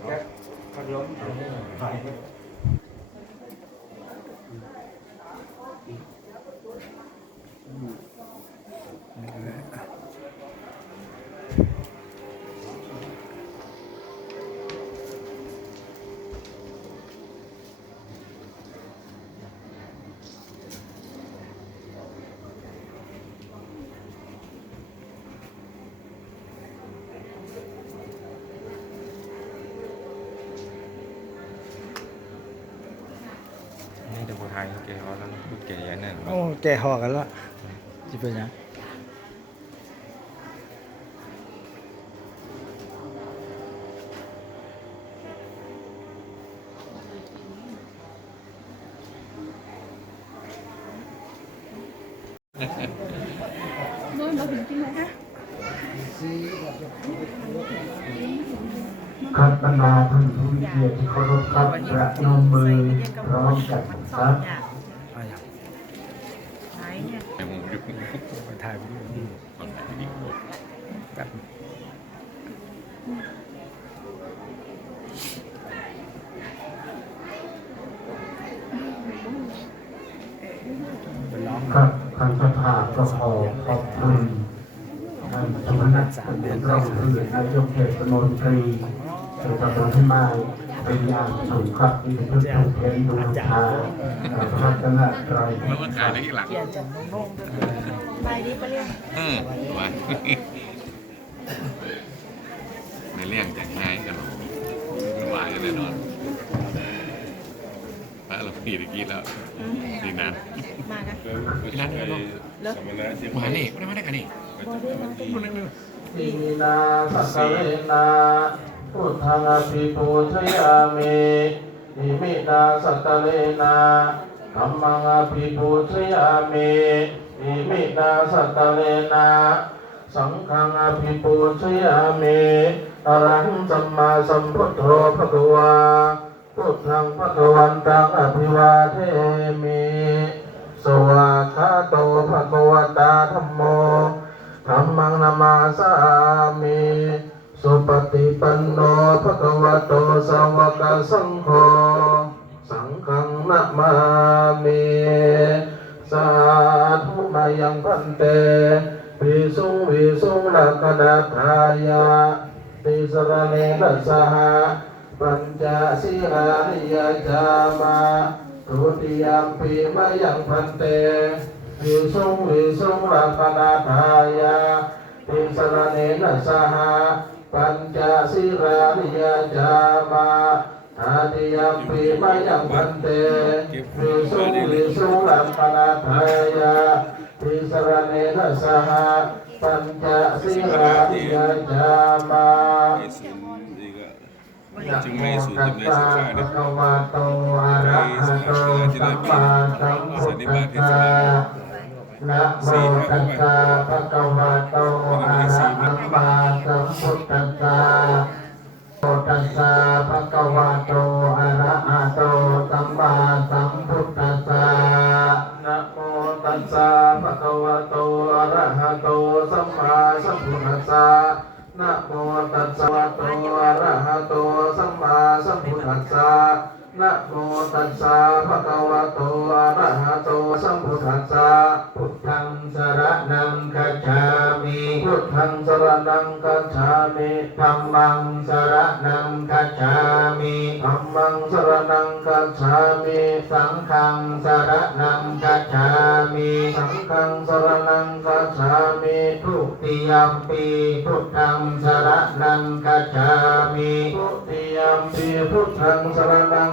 แก๊ส พัดลมไฟนี่แต่ผู้ไทยแกว่าแล้วพูดแกยันนั่นโอ้แกหอกันละจะเป็นยังครับบรรดาท่านผู้มีเกียรติที่เคารพครับประนมมื อพร้อมกันครับอะไรอย่างไอ้มุมยุคไปถ่ายไปดูนี่คนไหนดีกว่าแบบเป็นร้องครับทางสภาก็ขอขอบคุณท่านสมณัฐเป็นรองผู้นายกเทศมนตรีในตำบลพิมาย เป็นอย่างสูงครับที่เป็นผู้ถูกเห็นดูชาพระรัตนตรัยแล้วมันขายได้กี่หลังไปดิไปเรียกอืมไว้ไม่เลี่ยงจากง่ายกันหรอกไม่ไหวแน่นอนพระเราปีตะกี้แล้วดีนานมากันพี่นัทกันเนาะเลิกมาเนี่ยไม่ได้มาได้กันนี่บอดี้มาเป็นอินาสักเวนา พุทธังอภิปูชยามิอิมินาสัตเลนาธัมมังอภิปูชยามิอิมินาสัตเลนาสังฆังอภิปูชยามิอรังสัมมาสัมพุทโธภะคะวาพุทธังภะคะวันตังอภิวาเทมิสวากขาโตภะคะวตาธัมโมธัมมังนามาสามิ ปฏิปันโนภะคะวะโตสาวกสังโฆสังฆังนะมามิสาธุมายังพันเตวิสุงวิสุงลักนาทายาติสรเนนะสหะปัญจศีลานิยจามาทุติยมปีมายังพันเตวิสุงวิสุงลักนาทายาติสรเนนะสหะ ปัญจศีลานิยจามาอาติยมปีมายังพันเตวิสุงวิสุงลักนาทายาติสรเนนสหปัญจศีลานิยจามานะโมตัสสะภะคะวะโตอะระหะโตสัมมาสัมพุทธัสสะ นะโมตัสสะภะคะวะโตอะระหะสัมมาสัมพุทธัสสะโมตัสสะภะคะวะโตอะระหะโตสัมมาสัมพุทธัสสะนะโมตัสสะภะคะวะโตอะระหะโตสัมมาสัมพุทธัสสะนะโมตัสสะวะโตอะระหะโตสัมมาสัมพุทธัสสะ นะโมตัสสะภะคะวะโตอะระหะโตสัมพุทธัสสะพุทธังสรณังคัจฉามิพุทธังสรณังคัจฉามิธัมมังสรณังคัจฉามิธัมมังสรณังคัจฉามิสังฆังสรณังคัจฉามิสังฆังสรณังคัจฉามิทุติยมปีพุทธังสรณังคัจฉามิทุติยมปีพุทธังสรณัง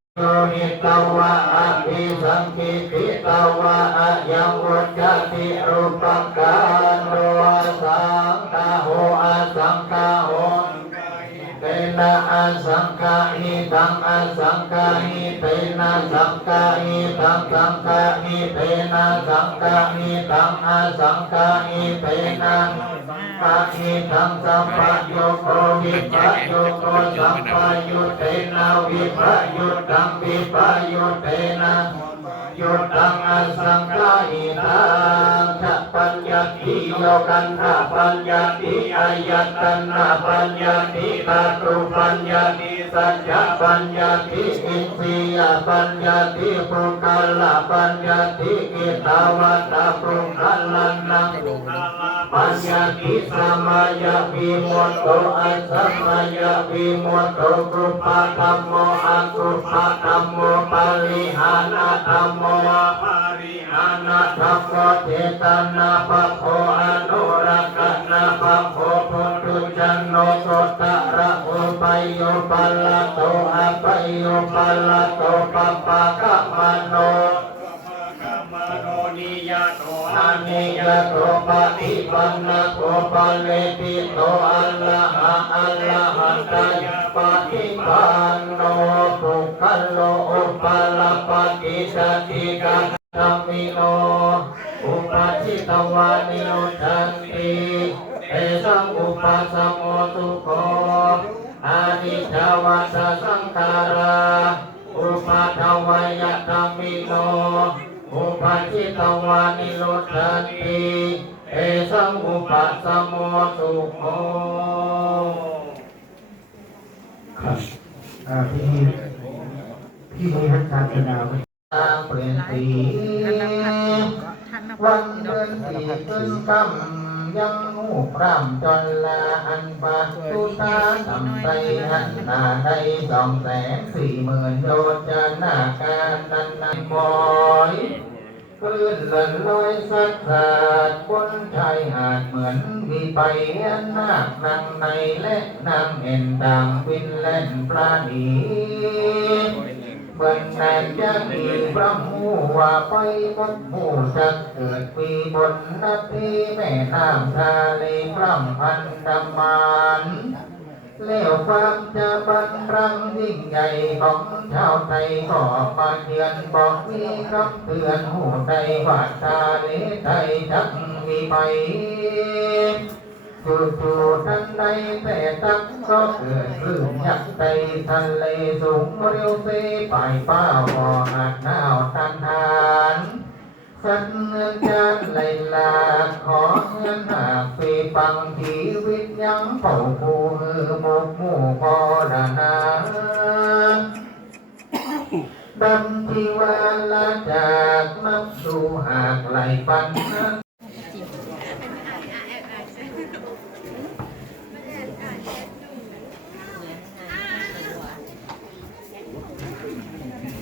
โยนิตวะอภิสังกิติตวะอยังวุจติรูปังกาโนสังฆาโหอะสังฆาโหเตนะอาสังกาหิตังอาสังกาหิเตนะสังกาหิตังสังกาหิเตนะสังกาหิตังอาสังกาหิเตนะ กาหิตังสัมปะโยโกวิปะโยโกสัมปะยุเตนะวิปะยุตังวิปะยุเตนะยุตังอสังกาอิทังทะปัญญาติโยกันทาปัญญาติอายัตันนาปัญญาติตาตุปัญญาติ สัจจะปัญญาติอินทรียปัญญาติปุคลปัญญาติกิตาวัตปุคลันนังปัญญาติสมัยวิมุตโตอัสสมัยวิมุตโตกรุปะธรรมโมอักุปะธรรมโมปาริหานาธรรมโม ปานาธรรมโมเทตานาปะโพอนุรักษนาปะโพพุทธจันโนโสตระโอปยโยปัลลโตอะปยโยปัลลโตปะปะกะมโนนิยโตอานิยโตปะทิปันนะโตปะเลติโตอัลละหะอัลละหันตยปะทิปันโนปุคัลโลอุปะลปะกิสติกะ วานิโนทันติเอสังอุปะสมโมตุโกอานิจจวัตสังขาราอุปะทวยะธัมมิโนอุปาจิตวานิโรธาติเอสังอุปสมโมสุโขครับอ่าพี่พี่มีทัศนาตาเปลี่ยนสี วันเดือนปีขึ้นกำยังหูพร่ำจนลาอันปาตุตาทำไปอันนาได้สองแสนสี่หมื่นโยจนาการนันนันบอยคลื่นเล่นลอยสัดสาดบนชายหาดเหมือนมีไปอันนาคนั่งในและนั่งเอ็นดังวินเล่นปลาดี บิ่งแนนจะมีพระหูว่าไปบนหูจักเกิดปีบนนาทีแม่น้ำทะเลพร่ำพันดำมันเลี้ยวความจะบันรังยิ่งใหญ่ของชาวไทยก็มาเยือนบอกมีคำเตือนหูใจว่าชาเลไทยจักมีไป จู่ๆทันใดแต่ตักก็เกิดคลื่นยักษ์ใจทะเลสูงเร็วเซไปป้าบออาจหนาวทันทานสันเงินจานไหลลาขอเงินหากปีปังชีวิตยังเป่าผูมือหมกหมู่พอดานาดำที่วาลาจากนับดูหากไหลปันนั้น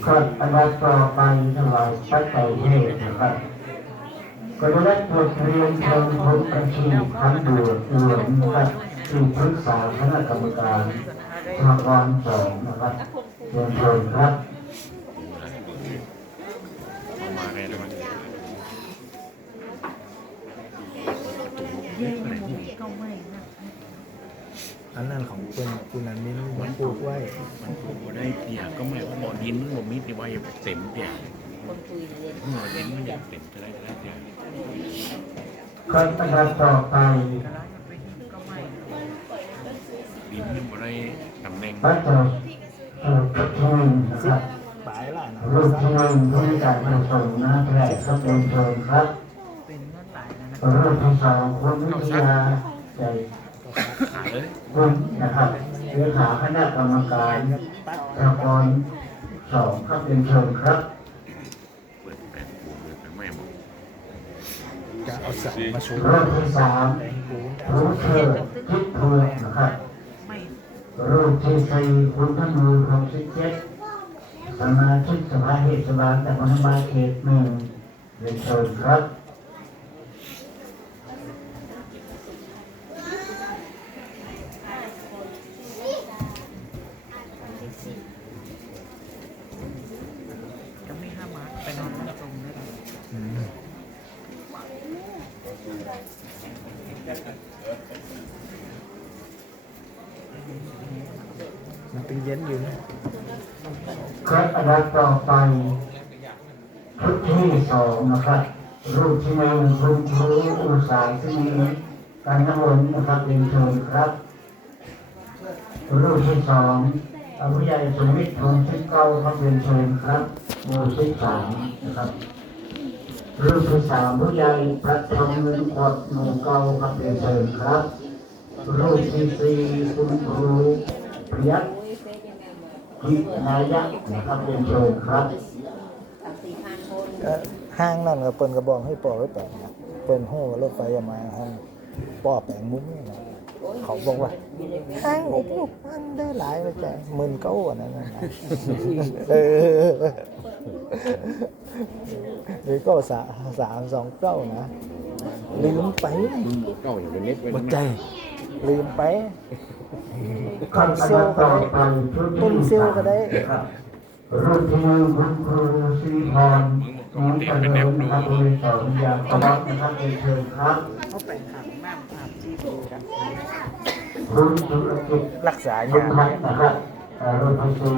ครับอันดับต่อไปสำหรับปัจจัยเทศนะครับก็จะได้บทเรียนเชิงพุทธอาชีพทั้งดูดรวมนะครับที่ปรึกษาคณะกรรมการสหกรณ์สองนะครับเรียนเชิญครับอันนั้นของคุณคุณอันนี้มันปลูกไว้มันปลูกบ่ได้เปียกก็ไม่ว่าบ่อดินมันบ่มีที่ว่าอย่าไปเต็มเปียกบ่อดินมันอยากเต็มจะได้จะได้เปียกครับอันดับต่อไปดินมันบ่ได้ตำแหน่งปัจจัยเอ่อที่หนึ่งนะครับปลายละนะรูปที่หนึ่งผู้จัดประสงค์นะแรกก็เป็นเชิญครับรูปที่สองคุณวิทยาใจขาเลยคุณนะครับ เลขาคณะกรรมการสหกรสองครับเป็นเชิญครับเปิดแปดปลูกเลยเป็นไม่หมดจะเอาสายมาชูรูปที่สามรู้เชิญคิดเพื่อนะครับรูปที่สี่คุณธนูทองสิบเจ็ดสมาชิกสภาเทศบาลตำบลบาเขตหนึ่งเรียนเชิญครับ ที่สองนะครับรูปที่หนึ่งคุณครูอุสาหที่มีการนำลนนะครับเรียนเชิญครับ รูปที่สองผู้ใหญ่สมิทธงชิดเก้าครับเรียนเชิญครับหมู่ที่สามนะครับรูปที่สามผู้ใหญ่พระธรรมเงินขวดหมู่เก้าครับเรียนเชิญครับ รูปที่สี่คุณครูพยัคฆ์พินายะนะครับเรียนเชิญครับ ห้างนั่นก็เปิ้นก็บอกให้ปอไว้แปลงนะเปิ้นโห่รถไฟมาห้างปอแปลงมุ้งนี่นะเขาบอกว่าห้างอกลูกห้างได้หลายเลยจ้ะหมื่นเก้าอันนั้นนะเออหรือก็สาสามสองเก้านะลืมไปเก้าอย่างเป็นเน็ตไว้บักใจลืมไปขั้นตอนต่อไปชุดต้นเซียวก็ได้รับรูปที่หนึ่งคุณครูสิริพร น้องเจริญนะครับบริษัทวิญญาณเคารพนะครับเรียนเชิญครับคุณธุรกิจรักษาคุณพัฒน์นะครับเอ่อรูปที่สี่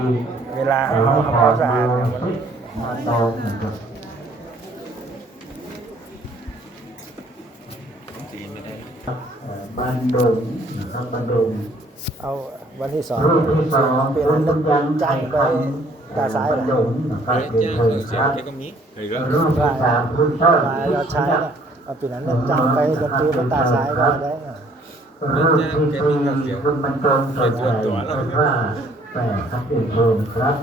เวลาเอ่เอาทำความสะอาดเนี่ยมันมาตองนะครับบันดงนะครับบันดงเอาวันที่สองเป็นคุณบุญยันจ้างไป ตาซ้ายเหรองครับเรียนเชิญครับแค่ก็มีเคยก็รูปที่สามคุณเชิดลายยอดชายเนี่ยเอาปีนั้นจ้างไปดนตรีมันตาซ้ายก็ได้อะรูปที่สี่คุณบรรจงสนใจเป็นว่าแปดครับเรียนเชิญครับ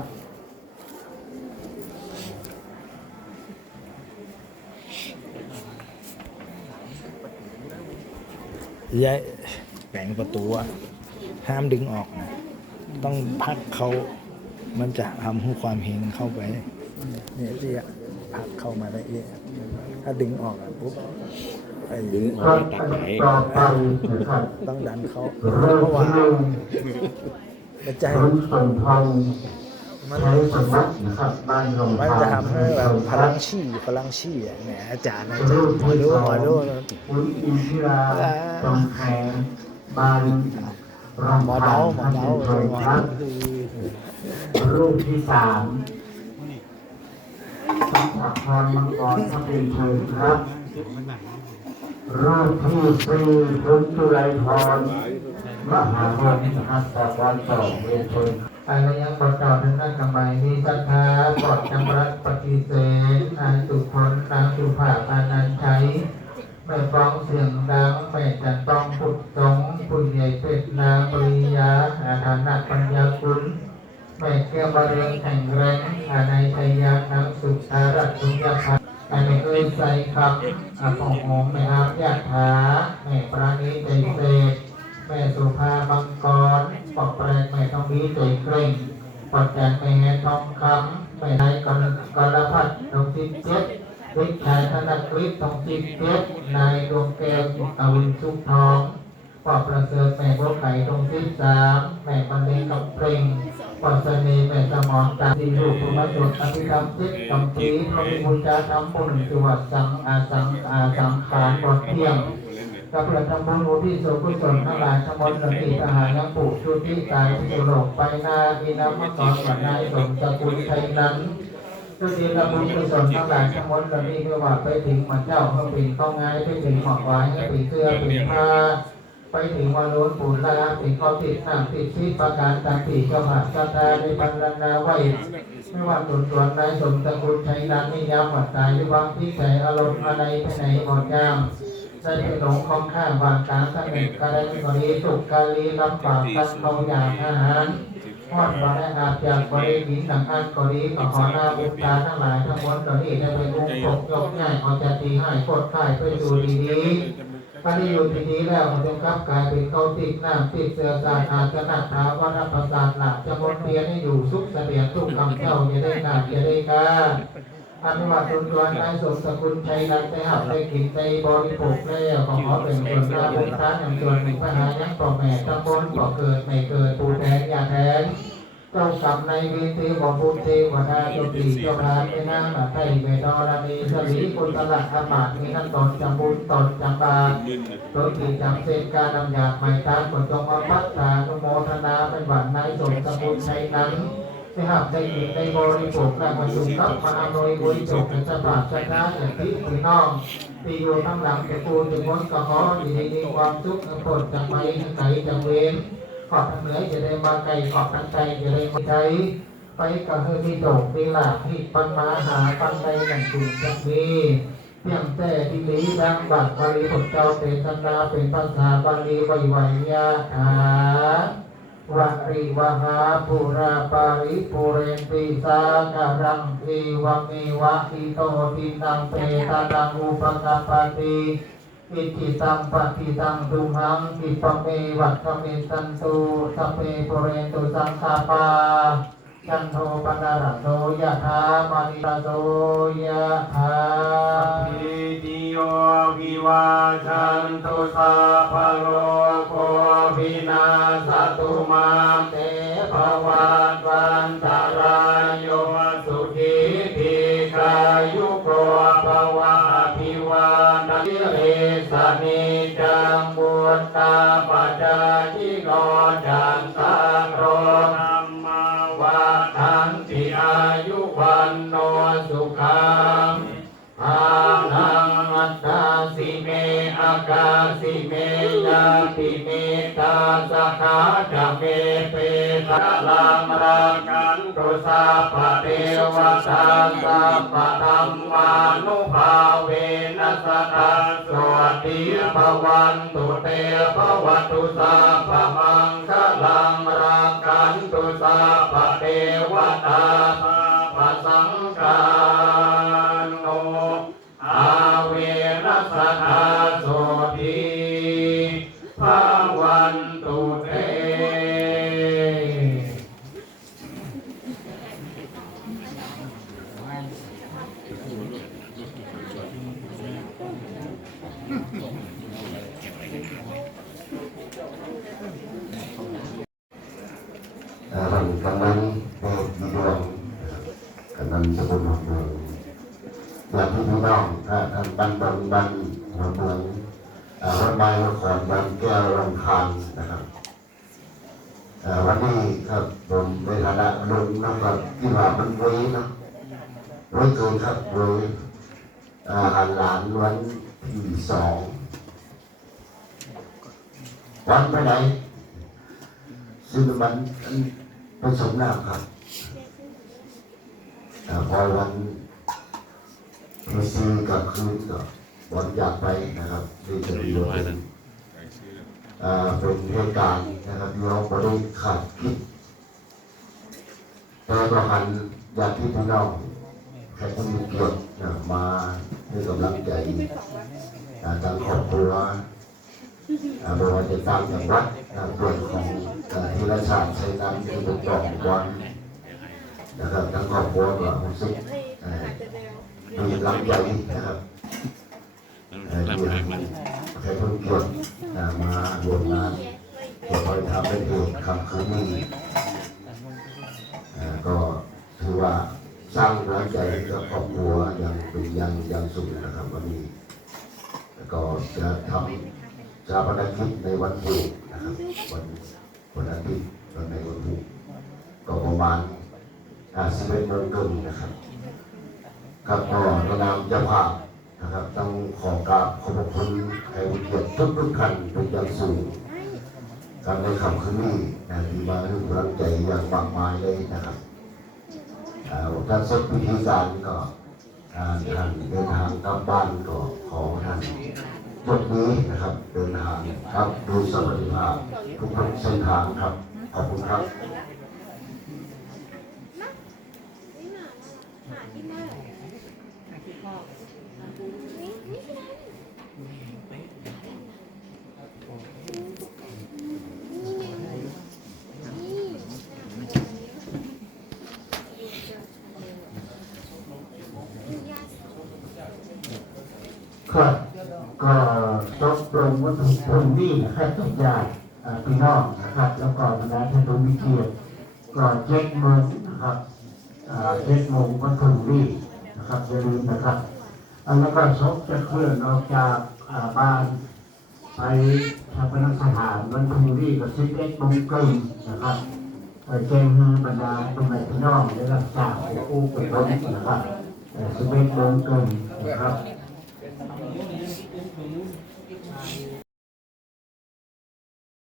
ย้ายแผงประตูอะห้ามดึงออกนะ ต้องพักเขา มันจะทำให้ความเฮงเข้าไปเนี่ยที่อะพักเข้ามาได้เองถ้าดึงออกปุ๊บไอ้ดึงอก็อกตัดไหนต้องดันเขาเพราะว่าที่หนึ่งมันจะคุณสมพงษ์มันใช้สมบัตินะครับบ้านลงมันจะทำให้แบบพลังชี่พลังชี่อะแหมอาจารย์อาจารย์หมอรู้หมอรู้คุณอินทิราตองแขงบ้านรองหมอเดาหมอเดาเชิญค รูปที่สามสัมผัสพรมังกรพระเป็นเชิญครับ รูปที่สี่คุณจุไรพรมหาพรหัสสวันสอเรียนเชิญอารยังประเจ้าท่านนั่งกำไมมีศรัทธาปลอดจำรัดปฏิเสธนายสุพลนางสุภาพานันต์ชัยไม่ฟ้องเสียงดังไม่จันต้องพุทธสงฆ์ผู้ใหญ่เป็ดนาปริยาอาฐานะปัญญาคุณ แม่แก้วบาเรืองแข็งแรงอาในชัยยานางสุภารัตทุญญาภัณฑ์อาในเอ้ยใส่คำอาของหอมแม่อาบยาถาแม่ปราณีใจเสกแม่สุภาบังกรปอกแปลงแม่ทองดีใจเกร่งปอดแจกแม่ทองคำแม่นายกรกรพัฒน์ทองจิตเจ็ดวิชายธนกฤษทองจิตเจ็ดนายดวงแก้วอวินสุขทองปอบประเสริฐแม่บัวไข่ตรงที่สามแม่ปันเลกับเพลง ปอดเสน่ห์แม่สมอนตาที่ลูกภูมิสุอภิธรรมจิตกำปีพระมุจาธรรมปุณจุวัดสังอาสังอาสังขารบทเที่ยงกับประธรรมบุญอุที่สุกุศลทั้งหลายทั้งหมดสติทหารยังปู่ชุติตายที่โลกไปนาอีน้ำมะกอนวันนายสมสกุลไทยนั้นทุกทีละบุญกุศลทั้งหลายทั้งมวลเหล่านี้ไม่อว่าไปถึงหมันเจ้าเพระปิ่นเข้าง่ายไปถึงหมอกไว้ให้ปิ่นเสื้อปิ่นผ้า ไปถึงวันโน้นปู่ลาปิ่นข้อติดน้ำติดชีพประการตามปีเจ้าหาสัทธาในพันลนาไว้ไม่ว่าตุนตัวนายสมสกุลใชัยนันนิยามหวัดตายหรือวางที่ใส่อารมณ์อะไรไปไหนหมดยามได้เป็นหลงคองข้าวางกลางทั้งหนึ่งกาได้กรีสุกกาลีลำบากกันเขาอย่างอาหารทอดบริอาจากบริหินหนังอันกรีก็ขอหน้าบุตาทั้งหลายทั้งมวลเหล่านี้ได้เป็นองค์ปกยกง่ายเอาจะตีให้โคตรข่ายไปสู่ดีๆ ถ้าได้อยู่ทีนี้แล้วมันจะกลับกลายเป็นเขาติดหน้ำติดเสือสาอาจจะนัดท้าวัฏประสาทหลักจะมนเทียนให้อยู่สุขเสบียงทุกคำเจ้าอย่าได้งานอย่าได้กาอนุวัตตุนตัวนายสมสกุลชัยนันได้หับได้กินได้บริโภคแล้วขอเป็นส่วนหน้าบุญทานอย่างส่วนหนึ่งพระหายังปอแม่ตำบลบ่เกิดไม่เกิดปูแทนยาแทน กรรมในายเวรเทวภูมิวดาจุติจ้าพานไม่น่ามาไทยเมดอรามีสลีกุลละธรรมามีขั้นตอนจำบุญตอนจำบาปยืนตัวที่จำเส้นการนำหยาดไม่ตามกฎจงมาพัฒนานุโมทนาเป็นหวันในสมสมุนในนั้นได้หับได้กินได้บริโภคและมาสุขกับมาอำนวยบริโภคเป็นสบายชนะอย่างที่พี่น้องที่อยู่ทั้งหลังแต่กูจะพ้นก็ขอดีมีความสุกข์ผลจากไปไกลจากเวร ขอบทางเหนือจะได้มาไกลขอบทางใจจะได้มาใช้ไปก็ให้มีโดกมีหลากที่ปัญมาหาปัญใดหนังถูกจากนี้เพียงแต่ที่นี้ดังบัตรบาลีพระเจ้าเป็นธนาเป็นภาษาบาลีไวไวยาถาวะริวหาปุราปาริปุเรนติสาการังเอวะเมวะอิโตตินังเปตานังอุปกปติ อิจิตังปฏิตังดุหังอิปเมวัตเมสันตุสพเพปุเรนตุสังคาปาจันโทปนาระโสยะถามณิระโสยะถาอิติโยวิวาชันตุสาพะโลโควินาสตุมาเตภวัตวันตารา นิจังบุตตาปัจจายิโกจันตา สิเมยาติเมตาสกขาจเมเปตะลังรังกันตุสาปเทวตาสัพธรรมานุภาเวนัสตาสวัสดีภวันตุเตภวตุสาพมังคลังรังกันตุสาปเทวตา กำนันโปรดมีดวงกำนันสกุลหัวเมืองญาติพี่น้องท่านบันบันบันหัวเมืองอ่าวัดไม้นครบันแก้วลำคางนะครับวันนี้ครับผมในฐานะลุงนะครับที่ว่ามันไว้นะไว้เกินครับไว้หันหลานวันที่สองวันไปไหนซึ่งมัน ผสมน้ำครับแต่พอวันที่ซื้อกับคืนก็วันอยากไปนะครับที่จะมีเป็นอ่าเป็นเหตุการณ์นะครับที่เราไม่ได้ขาดคิดแต่ก็หันญาติพี่น้องแขกผู้มีเกียรติมาให้กำลังใจทางครอบครัว อ่าไม่ว่าจะตามอย่างวัดอ่าเรื่องของอ่าที่ราชาใช้น้ำที่เป็นกล่องวันนะครับทั้งครอบครัวก็รู้สึกมีรักใหญ่นะครับอ่ารับที่หางมันใครเพิ่งเกิดมารวมงานเกี่ยวกับทำเป็นเหตุคำคืนนี้ก็ถือว่าสร้างรงใจให้กับครอบครัวย่างเป็นยังยังสุดนะครับวันนี้ก็จะทำ ชาปนกิจในวันพุธนะครับวันวันอาทิตย์วันในวันพุธก็ประมาณอ่าสิบเอ็ดโมงครึ่งนะครับครับก็ในนามเจ้าภาพนะครับต้องขอกราบขอบพระคุณใครผู้เกียรติทุกทุกๆท่านเป็นอย่างสูงการในคำคืนนี้นะที่มาให้กำลังใจอย่างมากมายเลยนะครับท่านสดพิธีการก็ท่านเดินทางกลับบ้านก็ขอท่าน จุดนี้นะครับเดินทางครับดูสวัสดิภาพทุกเส้นทางครับขอบคุณครับครับ ก็ตกลงวัตถุพงนี้นะครับทุกอย่างอ่าพี่น้องนะครับ แล้วก็บรรดาท่านผู้มีเกียรติก็เจ็ดโมงนะครับเจ็ดโมงวันพรุ่งนี้นะครับอย่าลืมนะครับแล้วก็ศพจะเคลื่อนออกจากบ้านไปชาปนสถานวันพรุ่งนี้ก็สิบเอ็ดโมงครึ่งนะครับแจ้งให้บรรดาพ่อแม่พี่น้องได้รับทราบผู้เป็นคนนะครับสิบเอ็ดโมงเกินนะครับ